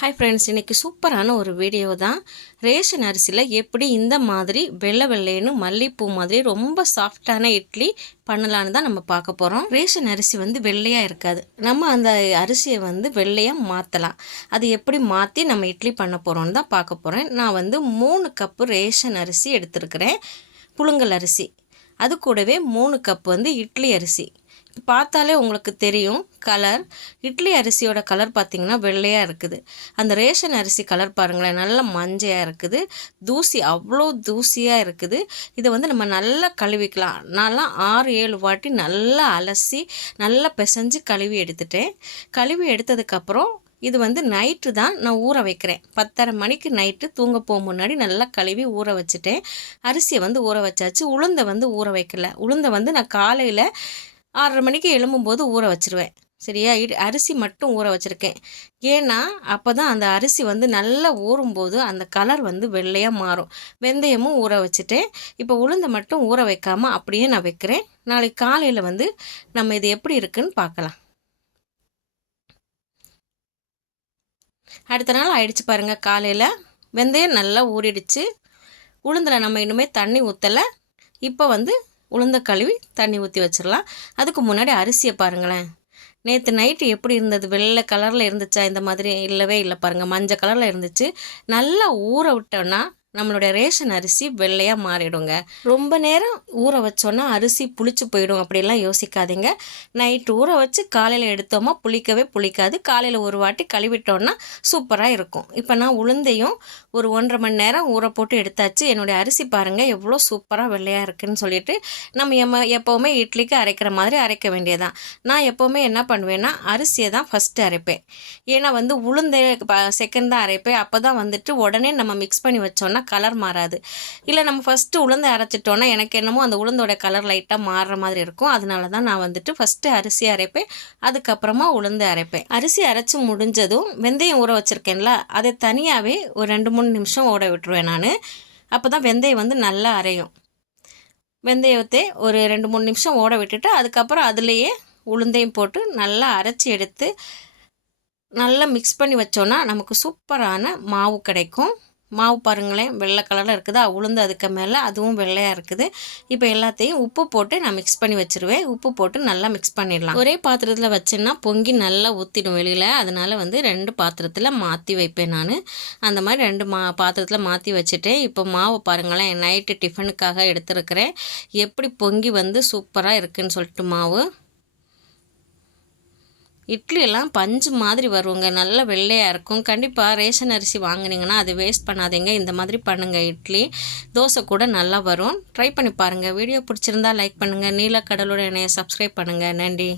Hi friends இன்றைக்கி சூப்பரான ஒரு வீடியோ தான். ரேஷன் அரிசியில் எப்படி இந்த மாதிரி வெள்ளை வெள்ளைன்னு மல்லிப்பூ மாதிரி ரொம்ப சாஃப்டான இட்லி பண்ணலான்னு தான் நம்ம பார்க்க போகிறோம் ரேஷன் அரிசி வந்து வெள்ளையாக இருக்காது. நம்ம அந்த அரிசியை வந்து வெள்ளையாக மாற்றலாம் அது எப்படி மாற்றி நம்ம இட்லி பண்ண போகிறோன்னு தான் பார்க்க போகிறேன் நான் வந்து மூணு கப்பு ரேஷன் அரிசி எடுத்துருக்கிறேன். புழுங்கல் அரிசி. அது கூடவே மூணு கப் வந்து இட்லி அரிசி. பார்த்தாலே உங்களுக்கு தெரியும் கலர் இட்லி அரிசியோட கலர் பார்த்திங்கன்னா வெள்ளையாக இருக்குது. அந்த ரேஷன் அரிசி கலர் பாருங்களேன் நல்ல மஞ்சையாக இருக்குது. தூசி அவ்வளோ தூசியாக இருக்குது. இதை வந்து நம்ம நல்லா கழுவிக்கலாம். நான்லாம் ஆறு ஏழு வாட்டி நல்லா அலசி நல்லா பிசைஞ்சு கழுவி எடுத்துட்டேன். கழுவி எடுத்ததுக்கப்புறம் இது வந்து நைட்டு தான் நான் ஊற வைக்கிறேன். பத்தரை மணிக்கு நைட்டு தூங்க போக முன்னாடி நல்லா கழுவி ஊற வச்சுட்டேன். அரிசியை வந்து ஊற வச்சாச்சு. உளுந்தை வந்து ஊற வைக்கல. உளுந்தை வந்து நான் காலையில் ஆறரை மணிக்கு எழும்பும்போது ஊற வச்சுருவேன். சரியா? அரிசி மட்டும் ஊற வச்சுருக்கேன். ஏன்னா அப்போ தான் அந்த அரிசி வந்து நல்லா ஊறும்போது அந்த கலர் வந்து வெள்ளையாக மாறும். வெந்தயமும் ஊற வச்சுட்டேன். இப்போ உளுந்தை மட்டும் ஊற வைக்காமல் அப்படியே நான் வைக்கிறேன். நாளைக்கு காலையில் வந்து நம்ம இது எப்படி இருக்குன்னு பார்க்கலாம். அடுத்த நாள் ஆயிடுச்சு பாருங்கள் காலையில். வெந்தயம் நல்லா ஊறிடுச்சு. உளுந்தில் நம்ம இன்னுமே தண்ணி ஊற்றலை இப்போ வந்து உளுந்த கழுவி தண்ணி ஊற்றி வச்சிடலாம் அதுக்கு முன்னாடி அரிசியை பாருங்களேன். நேற்று நைட்டு எப்படி இருந்தது? வெள்ளை கலரில் இருந்துச்சா? இந்த மாதிரி இல்லவே இல்லை பாருங்கள் மஞ்சள் கலரில் இருந்துச்சு. நல்லா ஊற விட்டோன்னா நம்மளுடைய ரேஷன் அரிசி வெள்ளையாக மாறிடுங்க. ரொம்ப நேரம் ஊற வச்சோன்னா அரிசி புளிச்சு போயிடும் அப்படிலாம் யோசிக்காதீங்க. நைட்டு ஊற வச்சு காலையில் எடுத்தோமா புளிக்கவே புளிக்காது. காலையில் ஒரு வாட்டி கழுவிட்டோன்னா சூப்பராக இருக்கும். இப்போ நான் உளுந்தையும் ஒரு ஒன்றரை மணி நேரம் ஊற போட்டு எடுத்தாச்சு. என்னுடைய அரிசி பாருங்கள் எவ்வளோ சூப்பராக வெள்ளையாக இருக்குதுன்னு சொல்லிட்டு நம்ம எம்ம எப்போவுமே இட்லிக்கு அரைக்கிற மாதிரி அரைக்க வேண்டியதான் நான் எப்போவுமே என்ன பண்ணுவேன்னா அரிசியை தான் ஃபஸ்ட்டு அரைப்பேன். ஏன்னா வந்து உளுந்தை செகண்ட் தான் அரைப்பேன். அப்போ தான் வந்துட்டு உடனே நம்ம மிக்ஸ் பண்ணி வச்சோன்னா கலர் மாறாது. இல்லை நம்ம ஃபஸ்ட்டு உளுந்து அரைச்சிட்டோன்னா எனக்கு என்னமோ அந்த உளுந்தோட கலர் லைட்டாக மாறுற மாதிரி இருக்கும். அதனால தான் நான் வந்துட்டு ஃபஸ்ட்டு அரிசி அரைப்பேன். அதுக்கப்புறமா உளுந்து அரைப்பேன். அரிசி அரைச்சி முடிஞ்சதும் வெந்தயம் ஊற வச்சுருக்கேன்ல அதை தனியாகவே ஒரு ரெண்டு மூணு நிமிஷம் ஓட விட்டுருவேன் நான். அப்போ தான் வெந்தயம் வந்து நல்லா அரையும். வெந்தயத்தை ஒரு ரெண்டு மூணு நிமிஷம் ஓட விட்டுட்டு அதுக்கப்புறம் அதுலேயே உளுந்தையும் போட்டு நல்லா அரைச்சி எடுத்து நல்லா மிக்ஸ் பண்ணி வச்சோன்னா நமக்கு சூப்பரான மாவு கிடைக்கும். மாவு பாருங்களேன் வெள்ளை கலரில் இருக்குது. உளுந்து அதுக்கு மேலே அதுவும் வெள்ளையாக இருக்குது. இப்போ எல்லாத்தையும் உப்பு போட்டு நான் மிக்ஸ் பண்ணி வச்சுருவேன். உப்பு போட்டு நல்லா மிக்ஸ் பண்ணிடலாம். ஒரே பாத்திரத்தில் வச்சேன்னா பொங்கி நல்லா ஊற்றிடும் வெளியில். அதனால் வந்து ரெண்டு பாத்திரத்தில் மாற்றி வைப்பேன் நான். அந்த மாதிரி ரெண்டு மா பாத்திரத்தில் மாற்றி வச்சுட்டேன். இப்போ மாவு பாருங்களேன் நைட்டு டிஃபனுக்காக எடுத்துருக்கிறேன். எப்படி பொங்கி வந்து சூப்பராக இருக்குதுன்னு சொல்லிட்டு மாவு. இட்லியெல்லாம் பஞ்சு மாதிரி வருவோங்க நல்லா வெள்ளையாக இருக்கும். கண்டிப்பாக ரேஷன் அரிசி வாங்கினீங்கன்னா அது வேஸ்ட் பண்ணாதீங்க. இந்த மாதிரி பண்ணுங்கள் இட்லி. தோசை கூட நல்லா வரும். ட்ரை பண்ணி பாருங்கள் வீடியோ பிடிச்சிருந்தா லைக் பண்ணுங்கள் நீலக்கடலோட என்னையை சப்ஸ்கிரைப் பண்ணுங்கள் நன்றி.